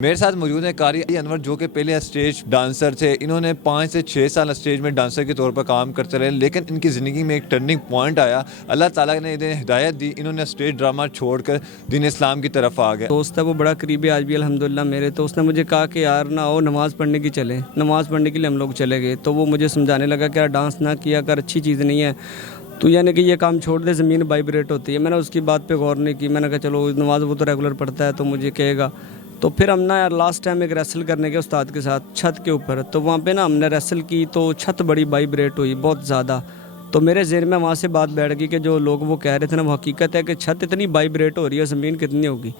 میرے ساتھ موجود ہیں قاری انور جو کہ پہلے اسٹیج ڈانسر تھے. انہوں نے 5 سے 6 سال اسٹیج میں ڈانسر کے طور پر کام کرتے رہے, لیکن ان کی زندگی میں ایک ٹرننگ پوائنٹ آیا. اللہ تعالیٰ نے انہیں ہدایت دی, انہوں نے اسٹیج ڈرامہ چھوڑ کر دین اسلام کی طرف آ گئے. دوست ہے وہ بڑا قریبی آج بھی الحمدللہ میرے, تو اس نے مجھے کہا کہ یار نہ آؤ نماز پڑھنے کی چلیں. نماز پڑھنے کے لیے ہم لوگ چلے گئے, تو وہ مجھے سمجھانے لگا کہ یار ڈانس نہ کیا کر, اچھی چیز نہیں ہے, تو یعنی کہ یہ کام چھوڑ دے, زمین وائبریٹ ہوتی ہے. میں نے اس کی بات پہ غور نہیں کی, میں نے کہا چلو نماز وہ تو ریگولر پڑھتا ہے تو مجھے کہے گا. تو پھر ہم نا یار لاسٹ ٹائم ایک ریسل کرنے کے استاد کے ساتھ چھت کے اوپر, تو وہاں پہ نا ہم نے ریسل کی تو چھت بڑی وائبریٹ ہوئی بہت زیادہ. تو میرے ذہن میں وہاں سے بات بیٹھ گئی کہ جو لوگ وہ کہہ رہے تھے نا وہ حقیقت ہے کہ چھت اتنی وائبریٹ ہو رہی ہے, زمین کتنی ہوگی.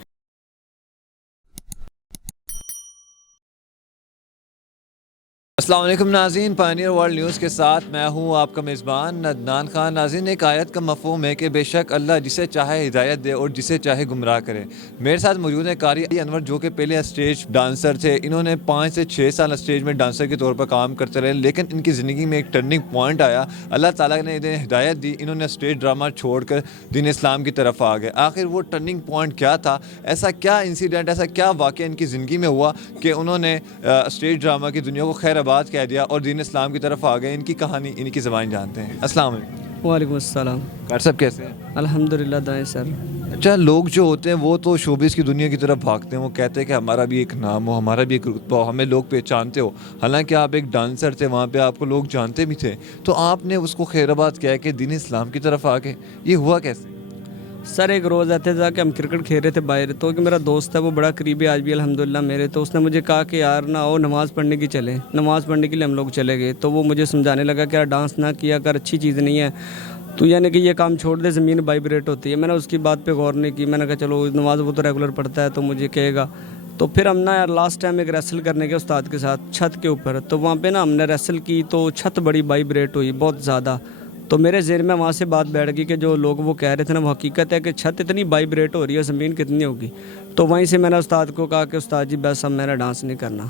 السلام علیکم ناظرین, پائنیئر ورلڈ نیوز کے ساتھ میں ہوں آپ کا میزبان عدنان خان. ناظرین, ایک آیت کا مفہوم ہے کہ بے شک اللہ جسے چاہے ہدایت دے اور جسے چاہے گمراہ کرے. میرے ساتھ موجود ہیں قاری انور جو کہ پہلے اسٹیج ڈانسر تھے. انہوں نے 5 سے 6 سال اسٹیج میں ڈانسر کے طور پر کام کرتے رہے, لیکن ان کی زندگی میں ایک ٹرننگ پوائنٹ آیا. اللہ تعالیٰ نے انہیں ہدایت دی, انہوں نے اسٹیج ڈرامہ چھوڑ کر دین اسلام کی طرف آ گئے. آخر وہ ٹرننگ پوائنٹ کیا تھا؟ ایسا کیا انسیڈنٹ, ایسا کیا واقعہ ان کی زندگی میں ہوا کہ انہوں نے اسٹیج ڈرامہ کی دنیا کو خیر آباد کہہ دیا اور دین اسلام کی طرف آ گئے؟ ان کی کہانی, ان کی زبان جانتے ہیں. السلام علیکم. وعلیکم السلام. ڈاکٹر صاحب کیسے ہیں؟ الحمدللہ دائیں سر. اچھا, لوگ جو ہوتے ہیں وہ تو شوبز کی دنیا کی طرف بھاگتے ہیں, وہ کہتے ہیں کہ ہمارا بھی ایک نام ہو, ہمارا بھی ایک رتبہ ہو, ہمیں لوگ پہچانتے ہو. حالانکہ آپ ایک ڈانسر تھے, وہاں پہ آپ کو لوگ جانتے بھی تھے, تو آپ نے اس کو خیر آباد کیا کہ دین اسلام کی طرف آ گئے. یہ ہوا کیسے؟ سر ایک روز ایسے تھا کہ ہم کرکٹ کھیل رہے تھے باہر, تو کہ میرا دوست ہے وہ بڑا قریبی آج بھی الحمدللہ میرے, تو اس نے مجھے کہا کہ یار نہ آؤ نماز پڑھنے کی چلیں. نماز پڑھنے کے لیے ہم لوگ چلے گئے, تو وہ مجھے سمجھانے لگا کہ یار ڈانس نہ کیا کر, اچھی چیز نہیں ہے, تو یعنی کہ یہ کام چھوڑ دے, زمین وائبریٹ ہوتی ہے. میں نے اس کی بات پہ غور نہیں کی, میں نے کہا چلو نماز وہ تو ریگولر پڑھتا ہے تو مجھے کہے گا. تو پھر ہم نا یار لاسٹ ٹائم ایک ریسل کرنے کے استاد کے ساتھ چھت کے اوپر, تو وہاں پہ نا ہم نے ریسل کی تو چھت بڑی وائبریٹ ہوئی بہت زیادہ. تو میرے ذہن میں وہاں سے بات بیٹھ گئی کہ جو لوگ وہ کہہ رہے تھے نا وہ حقیقت ہے کہ چھت اتنی وائبریٹ ہو رہی ہے, زمین کتنی ہوگی. تو وہیں سے میں نے استاد کو کہا کہ استاد جی بس اب میرا ڈانس نہیں کرنا.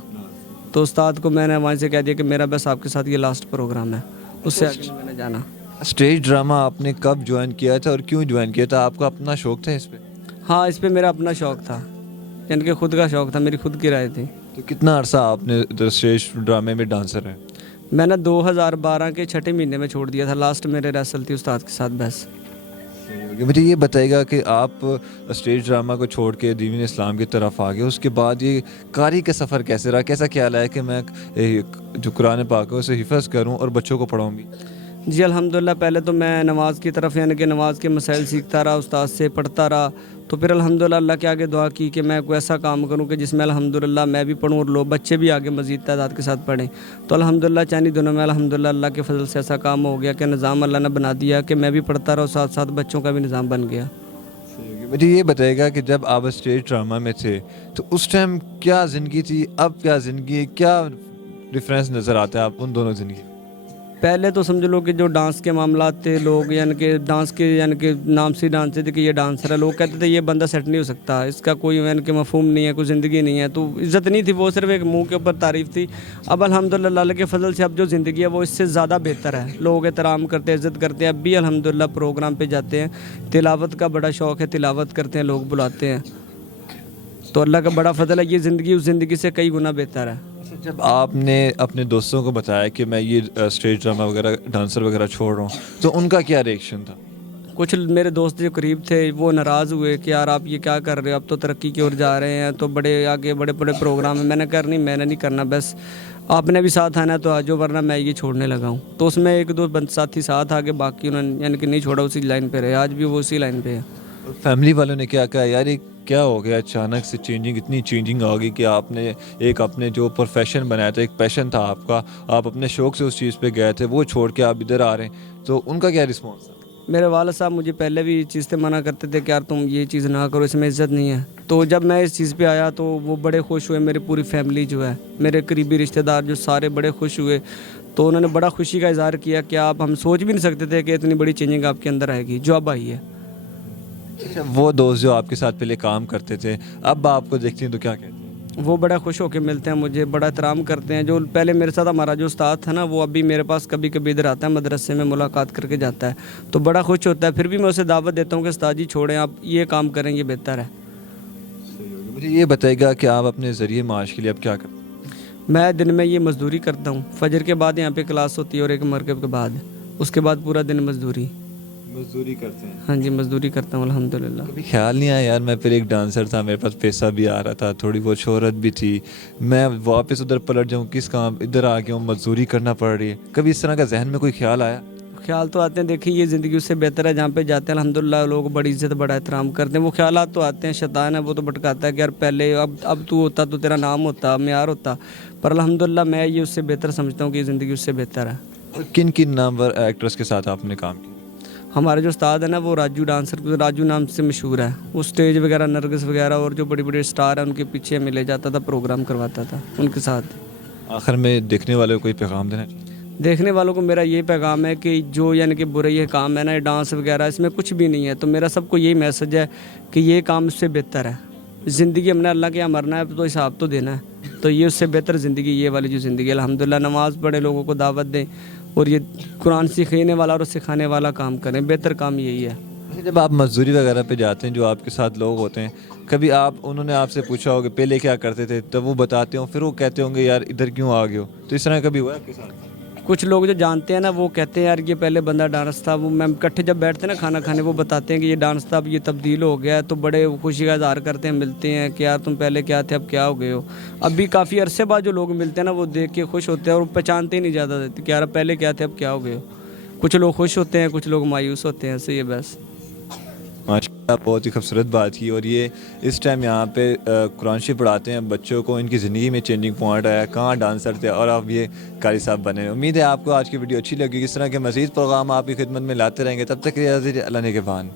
تو استاد کو میں نے وہیں سے کہہ دیا کہ میرا بس آپ کے ساتھ یہ لاسٹ پروگرام ہے, اس سے آگے میں نے جانا. اسٹیج ڈرامہ آپ نے کب جوائن کیا تھا اور کیوں جوائن کیا تھا؟ آپ کا اپنا شوق تھا اس پہ؟ ہاں, اس پہ میرا اپنا شوق تھا, یعنی کہ خود کا شوق تھا, میری خود کی رائے تھی. تو کتنا عرصہ آپ نے اسٹیج ڈرامے میں ڈانسر ہیں؟ میں نے 2012 کے 6 مہینے میں چھوڑ دیا تھا, لاسٹ میرے ریسل تھی استاد کے ساتھ بس. مجھے یہ بتائے گا کہ آپ اسٹیج ڈرامہ کو چھوڑ کے دین اسلام کی طرف آ گئے, اس کے بعد یہ قاری کا سفر کیسے رہا؟ کیسا خیال ہے کہ میں جو قرآن پاک ہے اسے حفظ کروں اور بچوں کو پڑھاؤں بھی؟ جی الحمدللہ, پہلے تو میں نماز کی طرف یعنی کہ نماز کے مسائل سیکھتا رہا, استاد سے پڑھتا رہا. تو پھر الحمدللہ اللہ کے آگے دعا کی کہ میں کوئی ایسا کام کروں کہ جس میں الحمدللہ میں بھی پڑھوں اور لوگ بچے بھی آگے مزید تعداد کے ساتھ پڑھیں. تو الحمدللہ چند دنوں میں الحمدللہ اللہ کے فضل سے ایسا کام ہو گیا کہ نظام اللہ نے بنا دیا کہ میں بھی پڑھتا رہا اور ساتھ ساتھ بچوں کا بھی نظام بن گیا. مجھے یہ بتائے گا کہ جب آپ اسٹیج ڈرامہ میں تھے تو اس ٹائم کیا زندگی تھی, اب کیا زندگی ہے, کیا ڈفرینس نظر آتا ہے آپ ان دونوں زندگی؟ پہلے تو سمجھ لو کہ جو ڈانس کے معاملات تھے, لوگ یعنی کہ ڈانس کے یعنی کہ نام سے ڈانس تھے کہ یہ ڈانسر ہے, لوگ کہتے تھے یہ بندہ سیٹ نہیں ہو سکتا, اس کا کوئی یعنی کہ مفہوم نہیں ہے, کوئی زندگی نہیں ہے, تو عزت نہیں تھی, وہ صرف ایک منہ کے اوپر تعریف تھی. اب الحمدللہ اللہ کے فضل سے اب جو زندگی ہے وہ اس سے زیادہ بہتر ہے, لوگ احترام کرتے ہیں, عزت کرتے ہیں. اب بھی الحمدللہ پروگرام پہ جاتے ہیں, تلاوت کا بڑا شوق ہے, تلاوت کرتے ہیں, لوگ بلاتے ہیں, تو اللہ کا بڑا فضل ہے. یہ زندگی اس زندگی سے کئی گنا بہتر ہے. جب آپ نے اپنے دوستوں کو بتایا کہ میں یہ اسٹیج ڈرامہ وغیرہ ڈانسر وغیرہ چھوڑ رہا ہوں, تو ان کا کیا ریئیکشن تھا؟ کچھ میرے دوست جو قریب تھے وہ ناراض ہوئے کہ یار آپ یہ کیا کر رہے ہو, اب تو ترقی کی اور جا رہے ہیں, تو بڑے آگے بڑے بڑے پروگرام ہیں. میں نے کہا نہیں, میں نے نہیں کرنا, بس آپ نے بھی ساتھ آنا تو آجو, ورنہ میں یہ چھوڑنے لگا ہوں. تو اس میں ایک دو ساتھی ساتھ آگے, باقی انہوں نے یعنی کہ نہیں چھوڑا, اسی لائن پہ رہے, آج بھی وہ اسی لائن پہ ہے. فیملی والوں نے کیا کہا یار یہ کیا ہو گیا اچانک سے چینجنگ, اتنی چینجنگ آ گئی کہ آپ نے ایک اپنے جو پروفیشن بنایا تھا, ایک پیشن تھا آپ کا, آپ اپنے شوق سے اس چیز پہ گئے تھے, وہ چھوڑ کے آپ ادھر آ رہے ہیں, تو ان کا کیا رسپانس تھا؟ میرے والد صاحب مجھے پہلے بھی اس چیز سے منع کرتے تھے کہ یار تم یہ چیز نہ کرو, اس میں عزت نہیں ہے. تو جب میں اس چیز پہ آیا تو وہ بڑے خوش ہوئے, میری پوری فیملی جو ہے, میرے قریبی رشتہ دار جو سارے بڑے خوش ہوئے. تو انہوں نے بڑا خوشی کا اظہار کیا کہ آپ, ہم سوچ بھی نہیں سکتے تھے کہ اتنی بڑی چینجنگ آپ کے اندر آئے گی, جو اب آئی ہے. اچھا, وہ دوست جو آپ کے ساتھ پہلے کام کرتے تھے اب آپ کو دیکھتے ہیں تو کیا کہتے ہیں؟ وہ بڑا خوش ہو کے ملتے ہیں مجھے, بڑا احترام کرتے ہیں. جو پہلے میرے ساتھ ہمارا جو استاد تھا نا, وہ ابھی میرے پاس کبھی کبھی ادھر آتا ہے, مدرسے میں ملاقات کر کے جاتا ہے, تو بڑا خوش ہوتا ہے. پھر بھی میں اسے دعوت دیتا ہوں کہ استاد جی چھوڑیں, آپ یہ کام کریں, یہ بہتر ہے. مجھے یہ بتائے گا کہ آپ اپنے ذریعے معاش کے لیے اب کیا کرتے ہیں؟ میں دن میں یہ مزدوری کرتا ہوں، فجر کے بعد یہاں پہ کلاس ہوتی ہے اور ایک مرکب کے بعد، اس کے بعد پورا دن مزدوری۔ مزدوری کرتے ہیں؟ ہاں جی مزدوری کرتا ہوں الحمدللہ۔ کبھی خیال نہیں آیا یار میں پھر ایک ڈانسر تھا، میرے پاس پیسہ بھی آ رہا تھا، تھوڑی بہت شہرت بھی تھی، میں واپس ادھر پلٹ جاؤں، کس کام ادھر آ گیا ہوں، مزدوری کرنا پڑ رہی ہے؟ کبھی اس طرح کا ذہن میں کوئی خیال آیا؟ خیال تو آتے ہیں، دیکھیں یہ زندگی اس سے بہتر ہے جہاں پہ جاتے ہیں الحمدللہ لوگ بڑی عزت بڑا احترام کرتے ہیں، وہ خیالات تو آتے ہیں، شیطان ہے وہ تو بھٹکاتا ہے کہ یار پہلے اب تو ہوتا تو تیرا نام ہوتا، معیار ہوتا، پر الحمدللہ میں یہ اس سے بہتر سمجھتا ہوں کہ یہ زندگی اس سے بہتر ہے۔ اور کن کن نامور ایکٹرس کے ساتھ آپ نے کام کیا؟ ہمارے جو استاد ہیں نا وہ راجو ڈانسر، راجو نام سے مشہور ہے، وہ اسٹیج وغیرہ نرگس وغیرہ اور جو بڑی بڑی اسٹار ہیں ان کے پیچھے میں لے جاتا تھا، پروگرام کرواتا تھا ان کے ساتھ۔ آخر میں دیکھنے والے کو کوئی پیغام دینا چاہیے؟ دیکھنے والوں کو میرا یہ پیغام ہے کہ جو یعنی کہ برے یہ کام ہے نا، یہ ڈانس وغیرہ اس میں کچھ بھی نہیں ہے، تو میرا سب کو یہی میسج ہے کہ یہ کام اس سے بہتر ہے۔ زندگی ہم نے اللہ کے یہاں مرنا ہے تو حساب تو دینا ہے، تو یہ اس سے بہتر زندگی یہ والی جو زندگی ہے الحمدللہ، نماز پڑھے، لوگوں کو دعوت دیں اور یہ قرآن سکھانے والا اور سکھانے والا کام کریں، بہتر کام یہی ہے۔ جب آپ مزدوری وغیرہ پہ جاتے ہیں، جو آپ کے ساتھ لوگ ہوتے ہیں، کبھی انہوں نے آپ سے پوچھا ہو کہ پہلے کیا کرتے تھے، تب وہ بتاتے ہوں، پھر وہ کہتے ہوں گے یار ادھر کیوں آ گئے ہو، تو اس طرح کبھی ہوا ہے آپ کے ساتھ؟ کچھ لوگ جو جانتے ہیں نا وہ کہتے ہیں یار یہ پہلے بندہ ڈانس تھا، وہ میں اکٹھے جب بیٹھتے ہیں نا کھانا کھانے، وہ بتاتے ہیں کہ یہ ڈانس تھا اب یہ تبدیل ہو گیا ہے، تو بڑے خوشی کا اظہار کرتے ہیں، ملتے ہیں کہ یار تم پہلے کیا تھے اب کیا ہو گئے ہو۔ اب بھی کافی عرصے بعد جو لوگ ملتے ہیں نا وہ دیکھ کے خوش ہوتے ہیں اور پہچانتے ہی نہیں زیادہ دیتے کہ یار پہلے کیا تھے اب کیا ہو گئے ہو۔ کچھ لوگ خوش ہوتے ہیں، کچھ لوگ مایوس ہوتے ہیں، ایسے ہی ہے بس۔ ماشاء اللہ بہت ہی خوبصورت بات کی، اور یہ اس ٹائم یہاں پہ قرآن شریف پڑھاتے ہیں بچوں کو، ان کی زندگی میں چینجنگ پوائنٹ آیا، کہاں ڈانسر تھے اور اب یہ قاری صاحب بنے۔ امید ہے آپ کو آج کی ویڈیو اچھی لگی، اس طرح کے مزید پروگرام آپ کی خدمت میں لاتے رہیں گے، تب تک کے لیے اللہ نگہبان۔